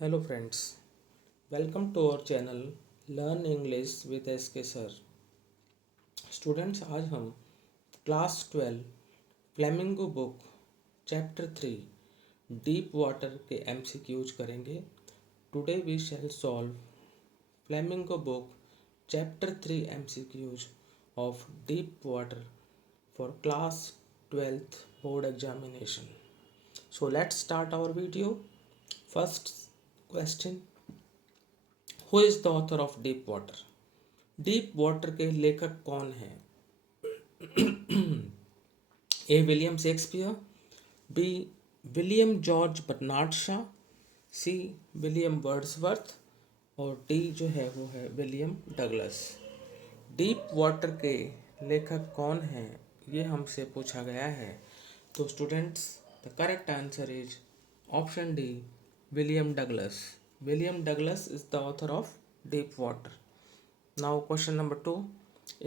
Hello friends, welcome to our channel learn English with S K sir. Students, आज हम class 12 Flamingo book chapter 3 deep water के MCQs करेंगे। Today we shall solve Flamingo book chapter 3 MCQs of deep water for class 12th board examination. So let's start our video. First question, who is the author of deep water? Deep water के लेखक कौन हैं? A William Shakespeare, B William George Bernard Shaw, C William Wordsworth और D जो है वो है William Douglas. Deep water के लेखक कौन हैं ये हमसे पूछा गया है। तो students, the correct answer is option D, William Douglas. William Douglas is the author of Deep Water. Now question number 2.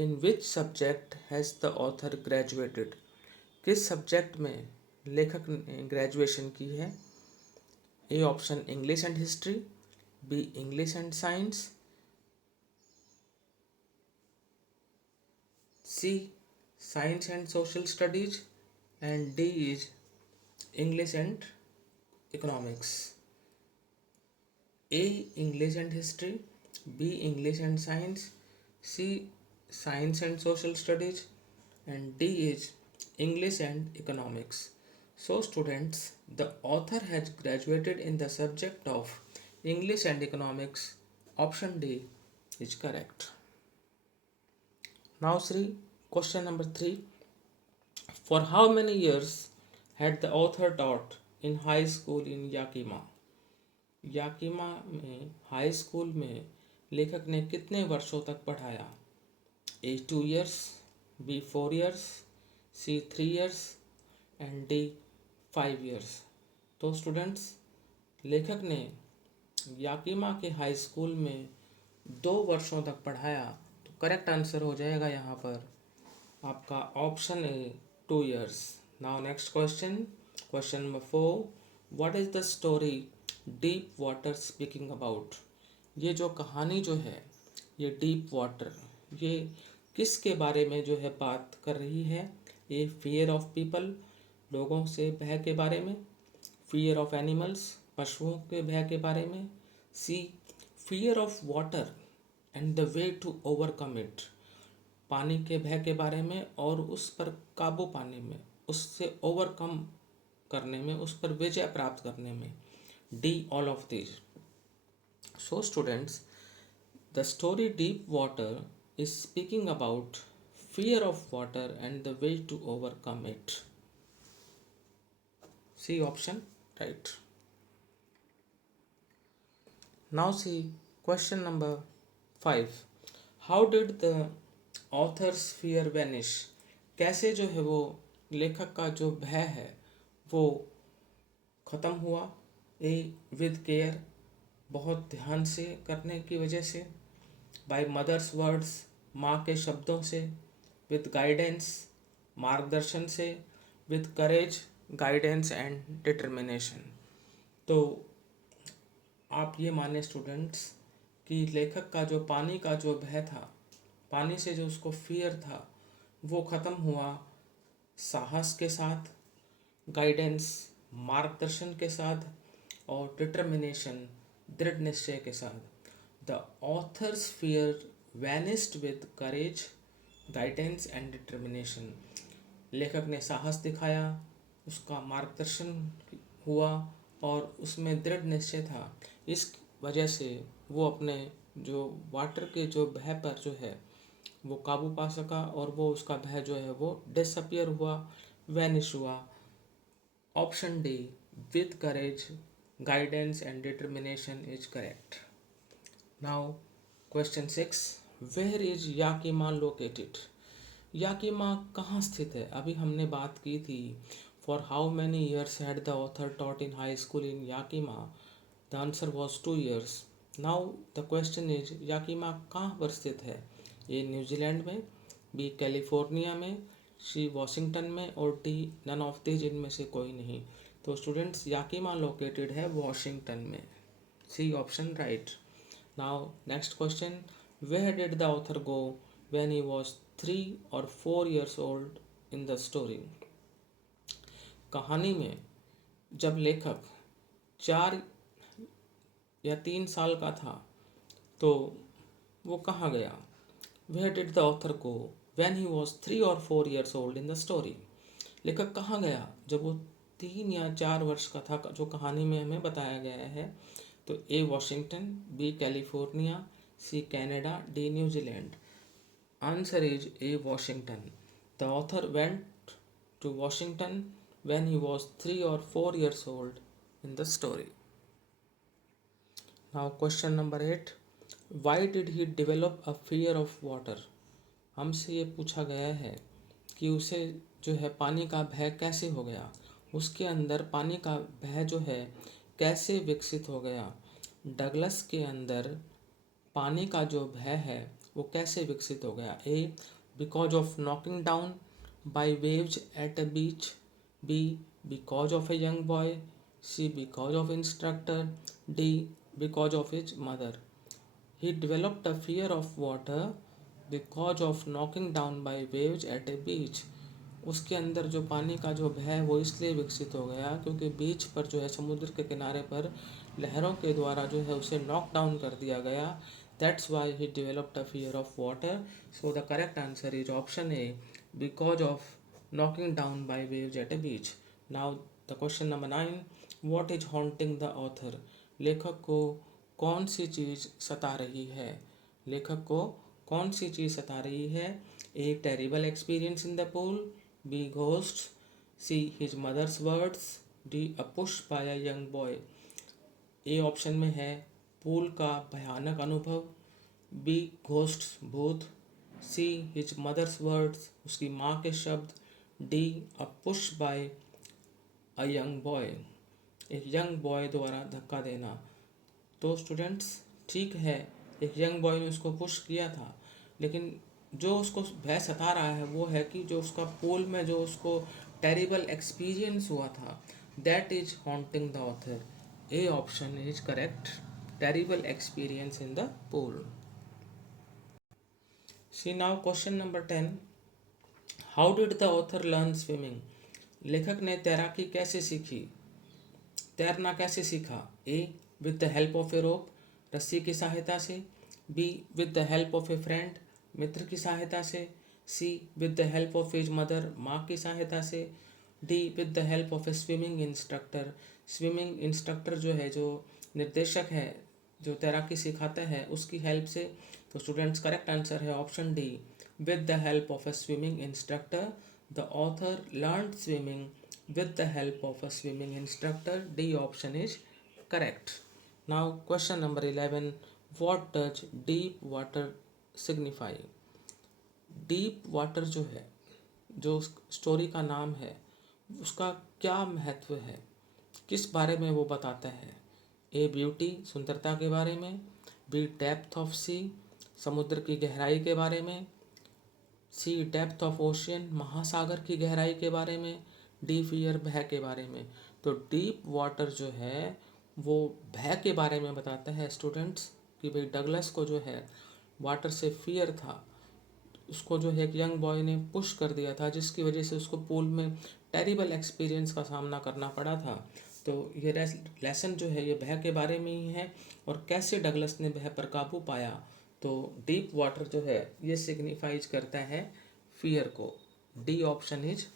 In which subject has the author graduated? किस सब्जेक्ट में लेखक ने ग्रेजुएशन की है? A option English and history, B English and science, C science and social studies and D is English and economics. A English and history, B English and science, C science and social studies and D is English and economics. So students, the author has graduated in the subject of English and economics. Option D is correct. Now Sri, question number 3. For how many years had the author taught in high school in Yakima? Yakima में high school में लेखक ने कितने वर्षों तक पढ़ाया? A 2 years, B 4 years, C 3 years and D 5 years. तो students, लेखक ने याकिमा के हाई स्कूल में 2 वर्षों तक पढ़ाया, तो करेक्ट आंसर हो जाएगा यहाँ पर आपका option A 2 years. Now next question, question number 4. What is the story deep water speaking about? ये जो कहानी जो है, ये डीप वाटर, ये किसके बारे में जो है बात कर रही है? ए फियर ऑफ पीपल, लोगों से भय के बारे में, फियर ऑफ एनिमल्स, पशुओं के भय के बारे में, see fear of water and the way to overcome it, पानी के भय के बारे में और उस पर काबू पाने में, उससे ओवरकम करने में, उस पर विजय प्राप्त करने में. D all of these. So students, the story Deep Water is speaking about fear of water and the way to overcome it. See option right. Now see question number 5. How did the author's fear vanish? कैसे जो है वो लेखक का जो भय है वो खत्म हुआ? ए विद केयर, बहुत ध्यान से करने की वजह से, बाय मदर्स वर्ड्स, माँ के शब्दों से, विद गाइडेंस, मार्गदर्शन से, with courage, guidance and determination. तो आप ये माने स्टूडेंट्स कि लेखक का जो पानी का जो भय था, पानी से जो उसको फियर था, वो ख़त्म हुआ साहस के साथ, गाइडेंस, मार्गदर्शन के साथ और डिटर्मिनेशन, दृढ़ निश्चय के साथ. The author's fear vanished with courage, guidance and determination. लेखक ने साहस दिखाया, उसका मार्गदर्शन हुआ और उसमें दृढ़ निश्चय था. इस वजह से वो अपने जो वाटर के जो भय पर जो है वो काबू पा सका और वो उसका भय जो है वो डिसअपियर हुआ, वैनिश हुआ. Option D with courage, guidance and determination is correct. Now question 6. Where is Yakima located? Yakima कहाँ स्थित है? अभी हमने बात की थी for how many years had the author taught in high school in Yakima? The answer was 2 years. Now the question is Yakima कहाँ पर स्थित है? ए न्यूजीलैंड में, बी कैलिफोर्निया में, सी वॉशिंगटन में और डी नन ऑफ दीज, इनमें से कोई नहीं. तो स्टूडेंट्स, याकिमा लोकेटेड है वॉशिंगटन में. C option right. Now next question, where did the author go when he was 3 or 4 years old in the story? कहानी में जब लेखक 4 या 3 साल का था तो वो कहाँ गया? Where did the author go when he was 3 or 4 years old in the story? लेखक कहाँ गया जब वो 3 या 4 वर्ष का था, जो कहानी में हमें बताया गया है? तो A Washington, B California, C Canada, D New Zealand. Answer is A Washington. The author went to Washington when he was 3 or 4 years old in the story. Now question number 8, why did he develop a fear of water? हमसे ये पूछा गया है कि उसे जो है पानी का भय कैसे हो गया, उसके अंदर पानी का भय जो है कैसे विकसित हो गया। डगलस के अंदर पानी का जो भय है वो कैसे विकसित हो गया? A because of knocking down by waves at a beach, B because of a young boy, C because of instructor, D because of his mother. He developed a fear of water because of knocking down by waves at a beach. उसके अंदर जो पानी का जो भय है वो इसलिए विकसित हो गया क्योंकि बीच पर जो है, समुद्र के किनारे पर लहरों के द्वारा जो है उसे नॉक डाउन कर दिया गया। That's why he developed a fear of water. So the correct answer is option A, because of knocking down by waves at a beach. Now the question number 9, what is haunting the author? लेखक को कौन सी चीज़ सता रही है? लेखक को कौन सी चीज़ सता रही है? A terrible experience in the pool, B ghost, C his mother's words, D a push by a young boy. A option में है पूल का भयानक अनुभव, बी घोस्ट भूत, सी हिज मदर्स वर्ड्स उसकी माँ के शब्द, D a push by a young boy एक यंग बॉय द्वारा धक्का देना। तो स्टूडेंट्स ठीक है, एक यंग बॉय ने उसको पुश किया था, लेकिन जो उसको भय सता रहा है वो है कि जो उसका पूल में जो उसको टेरिबल एक्सपीरियंस हुआ था, that is haunting the author. A option is correct, terrible experience in the pool. See now question number 10, how did the author learn swimming? लेखक ने तैराकी कैसे सीखी, तैरना कैसे सीखा? A with the help of a rope, रस्सी की सहायता से, B with the help of a friend, मित्र की सहायता से, C with the help of his mother, माँ की सहायता से, D with the help of A swimming instructor, swimming instructor जो है, जो निर्देशक है, जो तैराकी सिखाता है, उसकी हेल्प से। तो स्टूडेंट्स करेक्ट आंसर है option D, with the help of A swimming instructor. The author learn swimming with the help of a swimming instructor. D option is correct. Now question number 11, what does deep water signify? Deep water जो है, जो story का नाम है, उसका क्या महत्व है, किस बारे में वो बताता है? ए ब्यूटी सुंदरता के बारे में, बी डेप्थ ऑफ सी समुद्र की गहराई के बारे में, सी डेप्थ ऑफ ओशियन महासागर की गहराई के बारे में, डी फियर भय के बारे में। तो डीप वाटर जो है वो भय के बारे में बताता है स्टूडेंट्स, कि भाई डगलस को जो है वाटर से फियर था, उसको जो है एक यंग बॉय ने पुश कर दिया था, जिसकी वजह से उसको पूल में टेरिबल एक्सपीरियंस का सामना करना पड़ा था। तो ये लेसन जो है ये भय के बारे में ही है, और कैसे डगलस ने भय पर काबू पाया। तो डीप वाटर जो है ये सिग्निफाइज करता है फियर को। D option is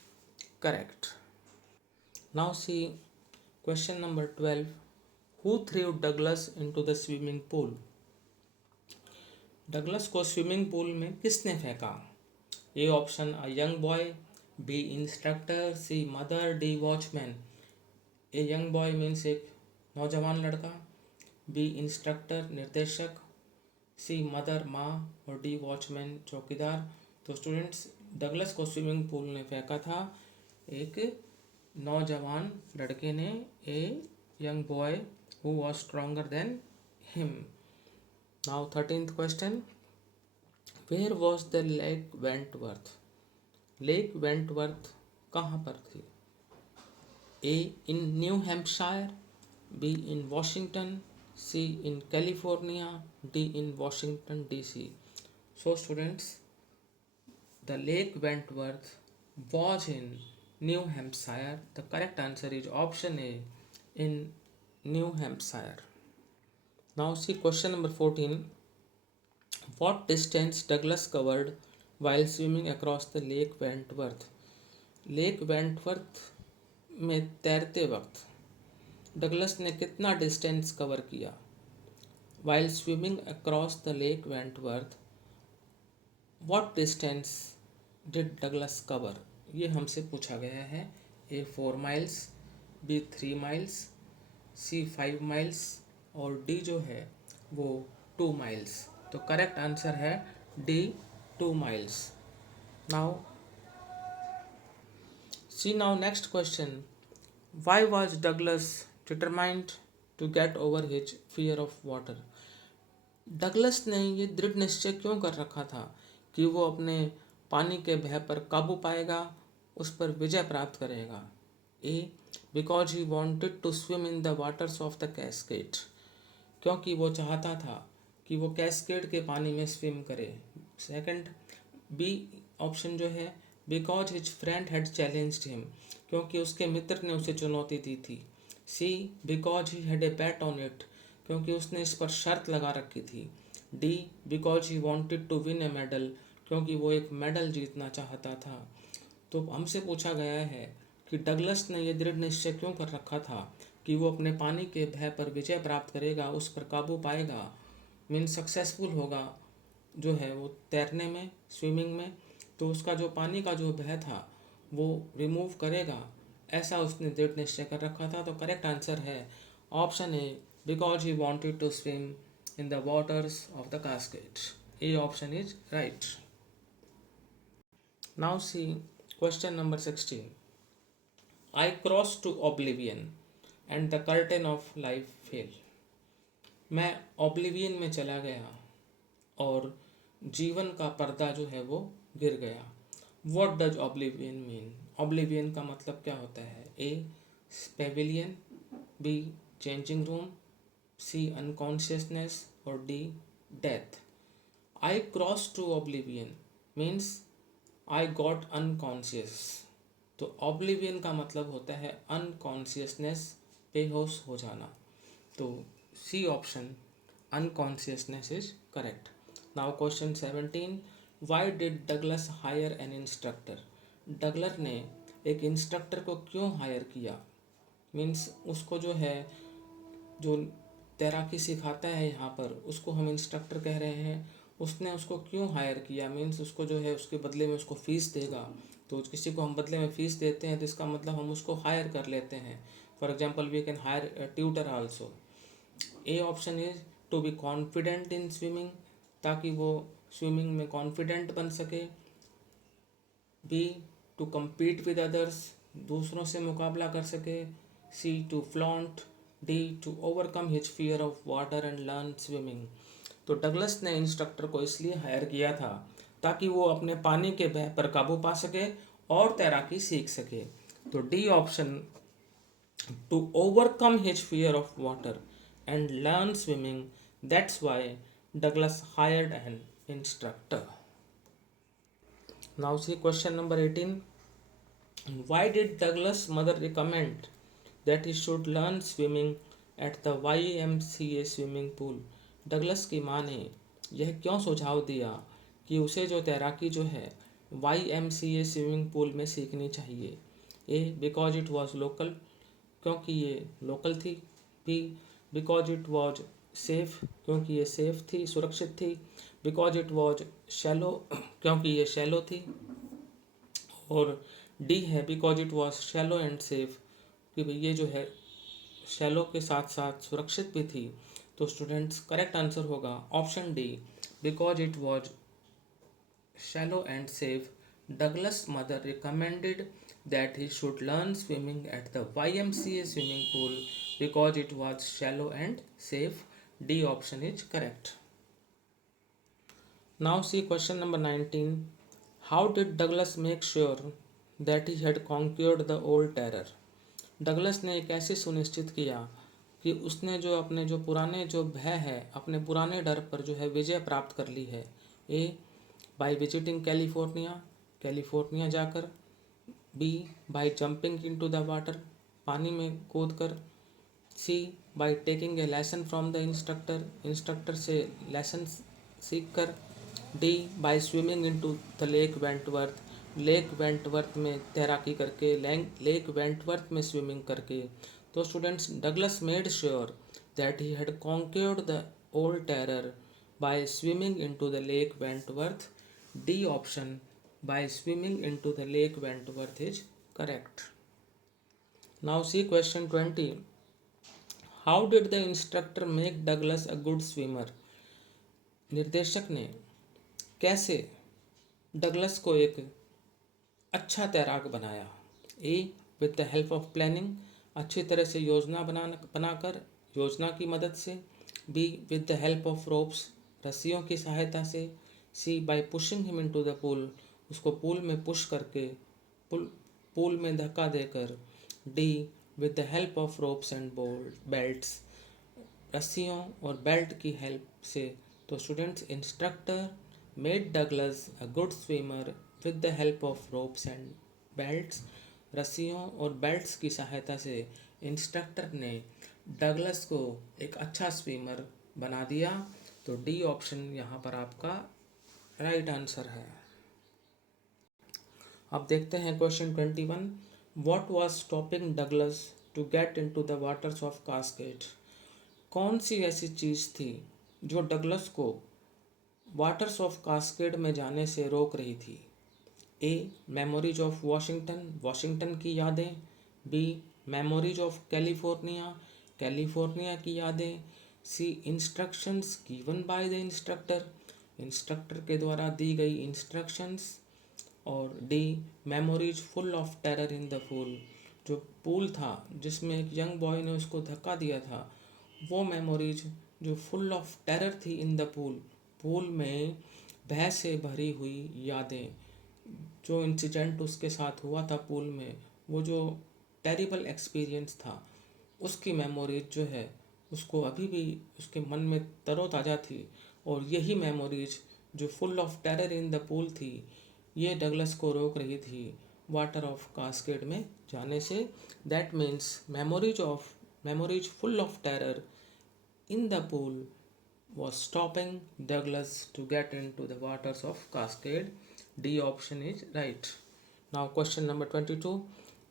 correct. Now see question number 12, who threw Douglas into the swimming pool? Douglas को स्विमिंग पूल में किसने फेंका? A option a young boy, B instructor, C mother, D watchman. A young boy means एक नौजवान लड़का, B instructor निर्देशक, सी mother माँ, और डी वॉचमैन चौकीदार। तो स्टूडेंट्स डगलस को स्विमिंग पूल ने फेंका था एक नौजवान लड़के ने, a young boy who was stronger than him. Now 13th question, where was the lake Wentworth? Lake Wentworth कहाँ पर थी? A in New Hampshire, B in Washington, C in California, D in Washington DC. So students, the Lake Wentworth was in New Hampshire. The correct answer is option A in New Hampshire. Now see question number 14. What distance Douglas covered while swimming across the Lake Wentworth? Lake Wentworth में तैरते वक्त Douglas ने कितना distance cover किया? While swimming across the lake Wentworth, what distance did Douglas cover? ये हमसे पूछा गया है. ए 4 माइल्स, बी 3 माइल्स, सी 5 माइल्स और डी जो है वो 2 माइल्स. तो करेक्ट आंसर है D 2 miles. Now see now next question. Why was Douglas determined to get over his fear of water? Douglas ने ये दृढ़ निश्चय क्यों कर रखा था कि वो अपने पानी के भय पर काबू पाएगा, उस पर विजय प्राप्त करेगा? A because he wanted to swim in the waters of the cascade, क्योंकि वो चाहता था कि वो कैस्केड के पानी में स्विम करे. सेकंड, बी ऑप्शन जो है because his friend had challenged him, क्योंकि उसके मित्र ने उसे चुनौती दी थी. C because he had a bet on it, क्योंकि उसने इस पर शर्त लगा रखी थी. D because he wanted to win a medal, क्योंकि वो एक मेडल जीतना चाहता था. तो हमसे पूछा गया है कि डगलस ने यह दृढ़ निश्चय क्यों कर रखा था कि वो अपने पानी के भय पर विजय प्राप्त करेगा, उस पर काबू पाएगा, मीन सक्सेसफुल होगा जो है वो तैरने में, स्विमिंग में. तो उसका जो पानी का जो भय था वो रिमूव करेगा, ऐसा उसने दृढ़ निश्चय कर रखा था. तो करेक्ट आंसर है option A because he wanted to swim in the waters of the Cascade. A option is right. Now see question number 16. I cross to oblivion and the curtain of life fell. मैं oblivion में चला गया और जीवन का पर्दा जो है वो गिर गया. What does oblivion mean? Oblivion का मतलब क्या होता है? A pavilion, B changing room, C unconsciousness और D death. I cross to oblivion means I got unconscious. तो ऑब्लिवियन का मतलब होता है अनकॉन्शियसनेस, बेहोश हो जाना. तो C option unconsciousness is correct. Now question 17. Why did Douglas hire an instructor? Douglas ने एक इंस्ट्रक्टर को क्यों हायर किया? मीन्स उसको जो है जो तैराकी सिखाता है यहाँ पर उसको हम इंस्ट्रक्टर कह रहे हैं. उसने उसको क्यों हायर किया? मीन्स उसको जो है उसके बदले में उसको फीस देगा. तो किसी को हम बदले में फीस देते हैं तो इसका मतलब हम उसको हायर कर लेते हैं. For example we can hire a tutor also. A option is to be confident in swimming, ताकि वो स्विमिंग में कॉन्फिडेंट बन सके. B to compete with others, दूसरों से मुकाबला कर सके. C to flaunt. D to overcome his fear of water and learn swimming. तो डगलस ने इंस्ट्रक्टर को इसलिए हायर किया था ताकि वो अपने पानी के भय पर काबू पा सके और तैराकी सीख सके. तो D option to overcome his fear of water and learn swimming. That's why Douglas hired an instructor. Now see question number 18. Why did Douglas' mother recommend that he should learn swimming at the YMCA swimming pool? Douglas की माँ ने यह क्यों सुझाव दिया कि उसे जो तैराकी जो है YMCA स्विमिंग पूल में सीखनी चाहिए? A because it was local, क्योंकि ये लोकल थी. B because it was safe, क्योंकि ये सेफ थी, सुरक्षित थी. बिकॉज इट वॉज शैलो, क्योंकि ये शैलो थी. और डी है because it was shallow and safe, कि भाई ये जो है शैलो के साथ साथ सुरक्षित भी थी. तो स्टूडेंट्स करेक्ट आंसर होगा option D because it was shallow and safe. Douglas' mother recommended that he should learn swimming at the YMCA swimming pool because it was shallow and safe. D option is correct. Now see question number 19. How did Douglas make sure that he had conquered the old terror? Douglas ने कैसे सुनिश्चित किया कि उसने जो अपने जो पुराने जो भय है, अपने पुराने डर पर जो है विजय प्राप्त कर ली है। A, by visiting California, California जाकर। B, by jumping into the water, पानी में कूद कर। C, by taking a lesson from the instructor, instructor से लेसन सीख कर। D, by swimming into the lake Wentworth, lake Wentworth में तैराकी करके, लेक वेंटवर्थ में स्विमिंग करके। तो students, Douglas made sure that he had conquered the old terror by swimming into the lake Wentworth. D option, bye swimming into the lake Wentworth is correct. Now see question 20. How did the instructor make Douglas a good swimmer? निर्देशक ने कैसे डगलस को एक अच्छा तैराक बनाया? A, with the help of planning, अच्छी तरह से योजना बनाकर, योजना की मदद से। B, with the help of ropes, रस्सियों की सहायता से। C, by pushing him into the pool, उसको पूल में पुश करके, पूल में धक्का देकर। D, with the help of ropes and belts, रस्सियों और बेल्ट की हेल्प से। तो students, instructor made Douglas a good swimmer with the help of ropes and belts, रस्सियों और बेल्ट्स की सहायता से इंस्ट्रक्टर ने डगलस को एक अच्छा स्विमर बना दिया। तो डी ऑप्शन यहाँ पर आपका राइट आंसर है। अब देखते हैं question 21. What was stopping Douglas to get into the waters of Cascade? कौन सी ऐसी चीज़ थी जो डगलस को वाटर्स ऑफ कास्केड में जाने से रोक रही थी? A, memories of Washington, Washington की यादें। B, memories of California, California की यादें। C, instructions given by the instructor, instructor के द्वारा दी गई इंस्ट्रक्शंस। और D, memories full of terror in the pool, जो पूल था जिसमें एक यंग बॉय ने उसको धक्का दिया था, वो मेमोरीज जो फुल ऑफ टेरर थी इन द पूल, पूल में भय से भरी हुई यादें, जो इंसिडेंट उसके साथ हुआ था पूल में, वो जो टेरिबल एक्सपीरियंस था, उसकी मेमोरीज जो है उसको अभी भी उसके मन में तरोताज़ा थी। और यही मेमोरीज जो full of terror in the pool थी, ये डगलस को रोक रही थी वाटर ऑफ कास्केड में जाने से। That means memories full of terror in the pool was stopping Douglas to get into the waters of Cascade. D option is right. Now question number 22.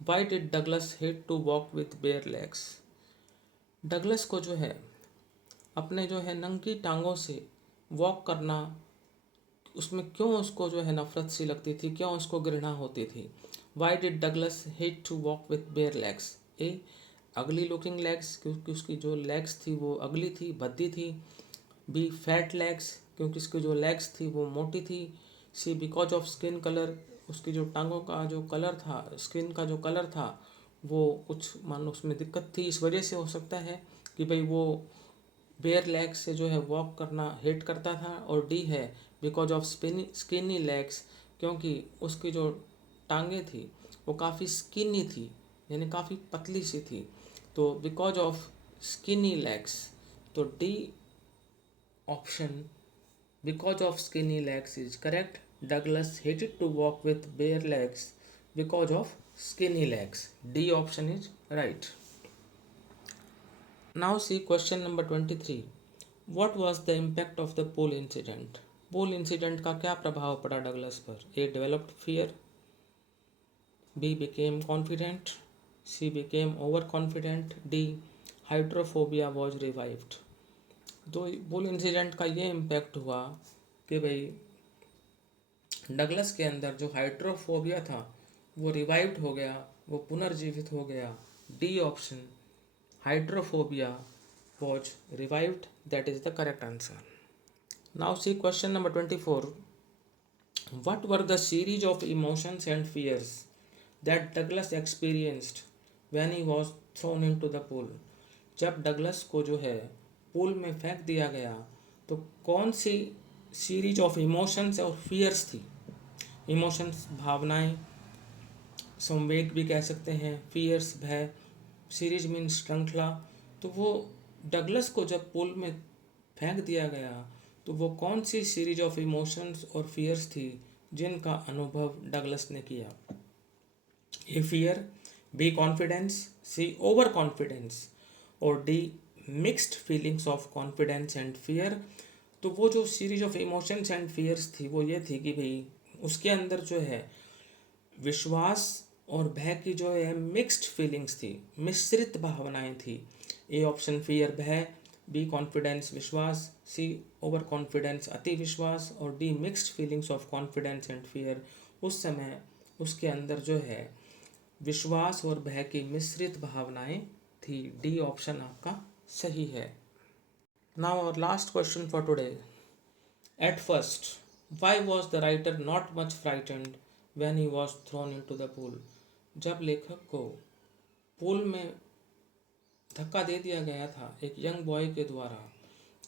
Why did Douglas hate to walk with bare legs? Douglas को जो है अपने जो है नंगी टांगों से walk करना, उसमें क्यों उसको जो है नफरत सी लगती थी, क्यों उसको घृणा होती थी? Why did Douglas hate to walk with bare legs? A, अगली लुकिंग लेग्स, क्योंकि उसकी जो लेग्स थी वो अगली थी, भद्दी थी। बी, फैट लेग्स, क्योंकि उसकी जो लेग्स थी वो मोटी थी। C, because of skin colour, उसकी जो टांगों का जो कलर था, स्किन का जो कलर था वो कुछ मान लो उसमें दिक्कत थी, इस वजह से हो सकता है कि भाई वो बेयर लेग्स से जो है वॉक करना हेट करता था। और डी है बिकॉज ऑफ स्किनी लेग्स, क्योंकि उसकी जो टांगें थी वो काफ़ी स्किनी थी, यानी काफ़ी पतली सी थी। तो बिकॉज ऑफ स्किनी लेग्स, तो D option because of skinny legs is correct. Douglas hated to walk with bare legs because of skinny legs. D option is right. Now see question number 23. What was the impact of the pool incident? Pool incident का क्या प्रभाव पड़ा Douglas पर? A, developed fear. B, became confident. C became overconfident. D, hydrophobia was revived. तो pool incident का ये impact हुआ कि भाई डगलस के अंदर जो हाइड्रोफोबिया था वो रिवाइव्ड हो गया, वो पुनर्जीवित हो गया. D option, hydrophobia was revived. That is the correct answer. Now see question number 24. What were the series of emotions and fears that Douglas experienced when he was thrown into the pool? जब Douglas को जो है pool में फेंक दिया गया तो कौन सी सीरीज ऑफ इमोशंस और फियर्स थी? इमोशंस भावनाएं, संवेग भी कह सकते हैं, फियर्स भय, सीरीज मीन्स श्रृंखला, तो वो डगलस को जब पूल में फेंक दिया गया तो वो कौन सी सीरीज ऑफ इमोशंस और फियर्स थी जिनका अनुभव डगलस ने किया? A fear, B confidence, C over confidence और D mixed feelings of confidence and fear. तो वो जो series of emotions and fears थी वो ये थी कि भाई उसके अंदर जो है विश्वास और भय की जो है मिक्स्ड फीलिंग्स थी, मिश्रित भावनाएं थी। ए ऑप्शन फियर भय, बी कॉन्फिडेंस विश्वास, सी ओवर कॉन्फिडेंस अति विश्वास और D mixed feelings of confidence and fear. उस समय उसके अंदर जो है विश्वास और भय की मिश्रित भावनाएं थी। डी ऑप्शन आपका सही है। Now our last question for today. At first, why was the writer not much frightened when he was thrown into the pool? जब लेखक को पूल में धक्का दे दिया गया था एक यंग बॉय के द्वारा,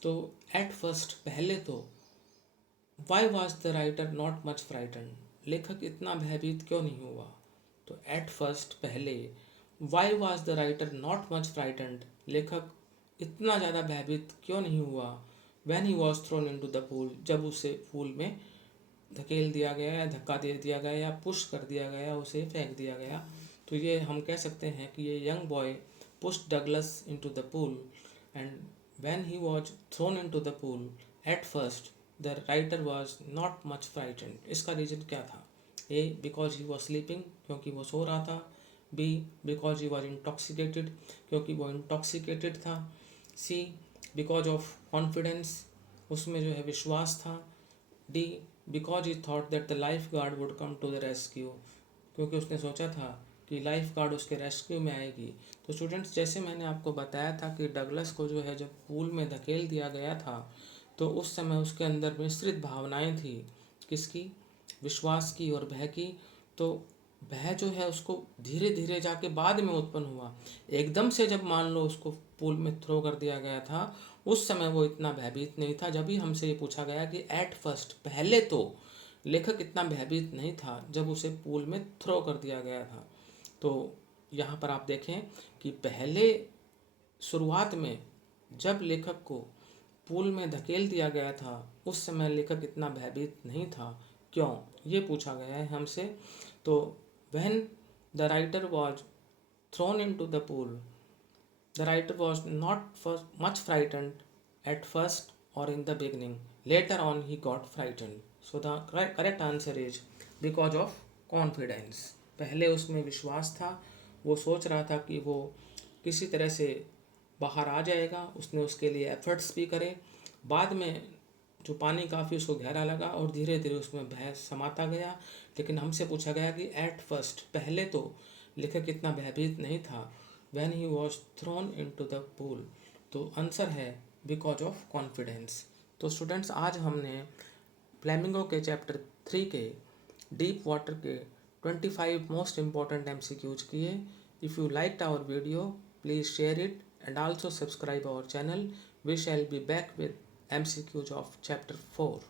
तो एट फर्स्ट पहले तो why was the writer not much frighten, लेखक इतना भयभीत क्यों नहीं हुआ? तो एट फर्स्ट पहले why was the writer not much frightened, लेखक इतना ज़्यादा भयभीत क्यों नहीं हुआ? When he was thrown in to the pool, जब उसे पूल में धकेल दिया गया या धक्का दे दिया गया या पुश कर दिया गया, उसे फेंक दिया गया। तो ये हम कह सकते हैं कि ये young boy push Douglas in to the pool and when he was thrown into the pool at first the writer was not much frightened। इसका रीज़न क्या था? A because he was sleeping, क्योंकि वो सो रहा था। B because he was intoxicated, क्योंकि वो इंटॉक्सिकेटेड था। सी बिकॉज ऑफ कॉन्फिडेंस, उसमें जो है विश्वास था। D because he thought that the life guard would come to the rescue, क्योंकि उसने सोचा था कि लाइफ गार्ड उसके रेस्क्यू में आएगी। तो स्टूडेंट्स, जैसे मैंने आपको बताया था कि डगलस को जो है जब पूल में धकेल दिया गया था तो उस समय उसके अंदर मिश्रित भावनाएं थी। किसकी? विश्वास की और भय की। तो भय जो है उसको धीरे धीरे जाके बाद में उत्पन्न हुआ। एकदम से जब मान लो उसको पूल में थ्रो कर दिया गया था उस समय वो इतना भयभीत नहीं था। जब भी हमसे ये पूछा गया कि एट फर्स्ट पहले तो लेखक इतना भयभीत नहीं था जब उसे पूल में थ्रो कर दिया गया था। तो यहाँ पर आप देखें कि पहले शुरुआत में जब लेखक को पूल में धकेल दिया गया था उस समय लेखक इतना भयभीत नहीं था। क्यों? ये पूछा गया है हमसे। तो when the writer was thrown into the pool, the writer was not much frightened at first or in the beginning. Later on he got frightened. So the correct answer is because of confidence. पहले उसमें विश्वास था, वो सोच रहा था कि वो किसी तरह से बाहर आ जाएगा, उसने उसके लिए एफर्ट्स भी करे। बाद में जो पानी काफ़ी उसको गहरा लगा और धीरे धीरे उसमें भय समाता गया। लेकिन हमसे पूछा गया कि एट फर्स्ट पहले तो लेखक इतना भयभीत नहीं था। When he was throne into the pool, तो आंसर है बिकॉज ऑफ कॉन्फिडेंस। तो स्टूडेंट्स, आज हमने फ्लेमिंगो के चैप्टर 3 के डीप वाटर के 25 मोस्ट इम्पॉर्टेंट MCQs किए। If you liked our video please share it and also subscribe our channel. We shall be back with MCQs of chapter 4.